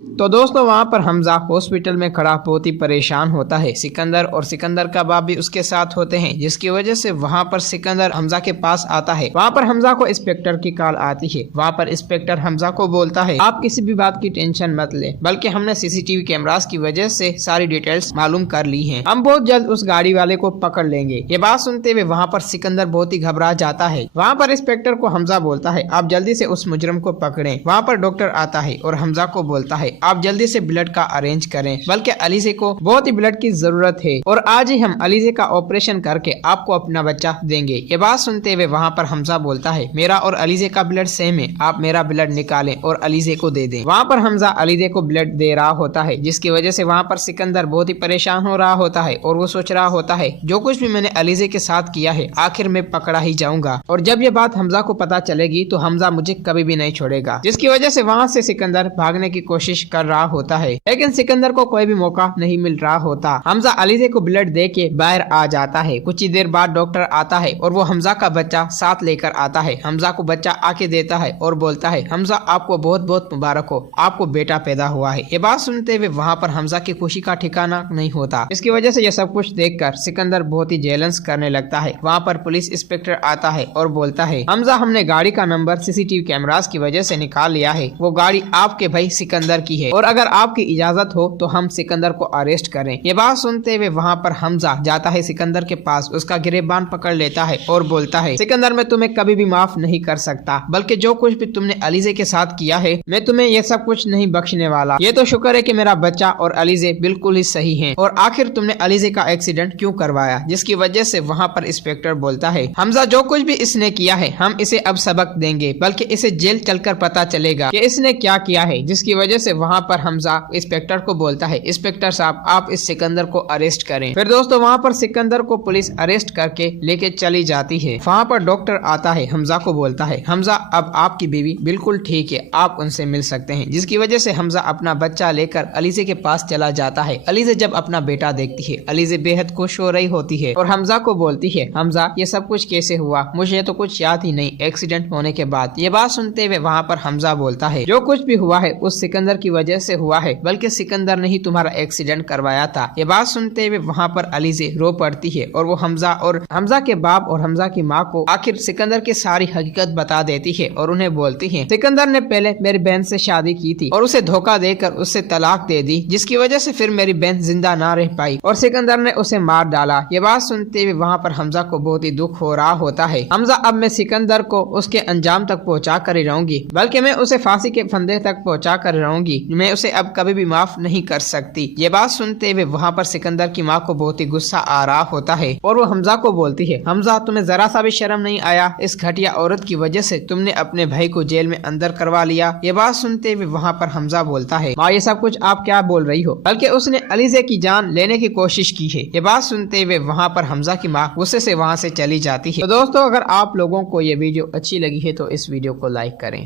तो दोस्तों वहाँ पर हमजा हॉस्पिटल में खड़ा बहुत ही परेशान होता है। सिकंदर और सिकंदर का बाप भी उसके साथ होते हैं, जिसकी वजह से वहाँ पर सिकंदर हमजा के पास आता है। वहाँ पर हमजा को इंस्पेक्टर की कॉल आती है। वहाँ पर इंस्पेक्टर हमजा को बोलता है, आप किसी भी बात की टेंशन मत ले, बल्कि हमने सीसीटीवी कैमरास की वजह से सारी डिटेल्स मालूम कर ली है। हम बहुत जल्द उस गाड़ी वाले को पकड़ लेंगे। ये बात सुनते हुए वहाँ पर सिकंदर बहुत ही घबरा जाता है। वहाँ पर इंस्पेक्टर को हमजा बोलता है, आप जल्दी से उस मुजरिम को पकड़े। वहाँ पर डॉक्टर आता है और हमजा को बोलता है, आप जल्दी से ब्लड का अरेंज करें, बल्कि अलीजे को बहुत ही ब्लड की जरूरत है और आज ही हम अलीजे का ऑपरेशन करके आपको अपना बच्चा देंगे। ये बात सुनते हुए वहाँ पर हमजा बोलता है, मेरा और अलीजे का ब्लड सेम है, आप मेरा ब्लड निकालें और अलीजे को दे दें। वहाँ पर हमजा अलीजे को ब्लड दे रहा होता है, जिसकी वजह से वहाँ पर सिकंदर बहुत ही परेशान हो रहा होता है और वो सोच रहा होता है, जो कुछ भी मैंने अलीजे के साथ किया है आखिर में पकड़ा ही जाऊंगा और जब ये बात हमजा को पता चलेगी तो हमजा मुझे कभी भी नहीं छोड़ेगा। जिसकी वजह से वहाँ से सिकंदर भागने की कोशिश कर रहा होता है, लेकिन सिकंदर को कोई भी मौका नहीं मिल रहा होता। हमजा अलीजे को ब्लड दे के बाहर आ जाता है। कुछ ही देर बाद डॉक्टर आता है और वो हमजा का बच्चा साथ लेकर आता है। हमजा को बच्चा आके देता है और बोलता है, हमजा आपको बहुत बहुत मुबारक हो, आपको बेटा पैदा हुआ है। ये बात सुनते हुए वहाँ पर हमजा की खुशी का ठिकाना नहीं होता। इसकी वजह से ये सब कुछ देखकर सिकंदर बहुत ही जेलंस करने लगता है। वहाँ पर पुलिस इंस्पेक्टर आता है और बोलता है, हमजा हमने गाड़ी का नंबर सीसीटीवी कैमरास की वजह से निकाल लिया है, वो गाड़ी आपके भाई सिकंदर की है और अगर आपकी इजाजत हो तो हम सिकंदर को अरेस्ट करें। ये बात सुनते हुए वहाँ पर हमजा जाता है सिकंदर के पास, उसका गिरेबान पकड़ लेता है और बोलता है, सिकंदर मैं तुम्हें कभी भी माफ नहीं कर सकता, बल्कि जो कुछ भी तुमने अलीजे के साथ किया है मैं तुम्हें ये सब कुछ नहीं बख्शने वाला। ये तो शुक्र है कि मेरा बच्चा और अलीजे बिल्कुल ही सही हैं और आखिर तुमने अलीजे का एक्सीडेंट क्यों करवाया। जिसकी वजह से वहाँ पर इंस्पेक्टर बोलता है, हमजा जो कुछ भी इसने किया है हम इसे अब सबक देंगे, बल्कि इसे जेल चलकर पता चलेगा कि इसने क्या किया है। जिसकी वजह से वहाँ पर हमजा इंस्पेक्टर को बोलता है, इंस्पेक्टर साहब आप इस सिकंदर को अरेस्ट करें। फिर दोस्तों वहाँ पर सिकंदर को पुलिस अरेस्ट करके लेके चली जाती है। वहाँ पर डॉक्टर आता है, हमजा को बोलता है, हमजा अब आपकी बीवी बिल्कुल ठीक है, आप उनसे मिल सकते हैं। जिसकी वजह से हमजा अपना बच्चा लेकर अलीजे के पास चला जाता है। अलीजे जब अपना बेटा देखती है, अलीजे बेहद खुश हो रही होती है और हमजा को बोलती है, हमजा ये सब कुछ कैसे हुआ, मुझे तो कुछ याद ही नहीं एक्सीडेंट होने के बाद। ये बात सुनते हुए वहाँ पर हमजा बोलता है, जो कुछ भी हुआ है उस सिकंदर की वजह से हुआ है, बल्कि सिकंदर ने ही तुम्हारा एक्सीडेंट करवाया था। ये बात सुनते हुए वहाँ पर अलीजे रो पड़ती है और वो हमजा के बाप और हमजा की माँ को आखिर सिकंदर की सारी हकीकत बता देती है और उन्हें बोलती है, सिकंदर ने पहले मेरी बहन से शादी की थी और उसे धोखा देकर उससे तलाक दे दी, जिसकी वजह से फिर मेरी बहन जिंदा ना रह पाई और सिकंदर ने उसे मार डाला। ये बात सुनते हुए वहाँ पर हमजा को बहुत ही दुख हो रहा होता है। हमजा अब मैं सिकंदर को उसके अंजाम तक पहुँचा कर ही रहूंगी, बल्कि मैं उसे फांसी के फंदे तक पहुँचा कर रहूंगी, मैं उसे अब कभी भी माफ नहीं कर सकती। ये बात सुनते हुए वहाँ पर सिकंदर की माँ को बहुत ही गुस्सा आ रहा होता है और वो हमजा को बोलती है, हमजा तुम्हें जरा सा भी शर्म नहीं आया, इस घटिया औरत की वजह से तुमने अपने भाई को जेल में अंदर करवा लिया। ये बात सुनते हुए वहाँ पर हमजा बोलता है, माँ ये सब कुछ आप क्या बोल रही हो, बल्कि उसने अलीजे की जान लेने की कोशिश की है। ये बात सुनते हुए वहाँ पर हमजा की माँ गुस्से से वहाँ से चली जाती है। तो दोस्तों अगर आप लोगों को ये वीडियो अच्छी लगी है तो इस वीडियो को लाइक करें।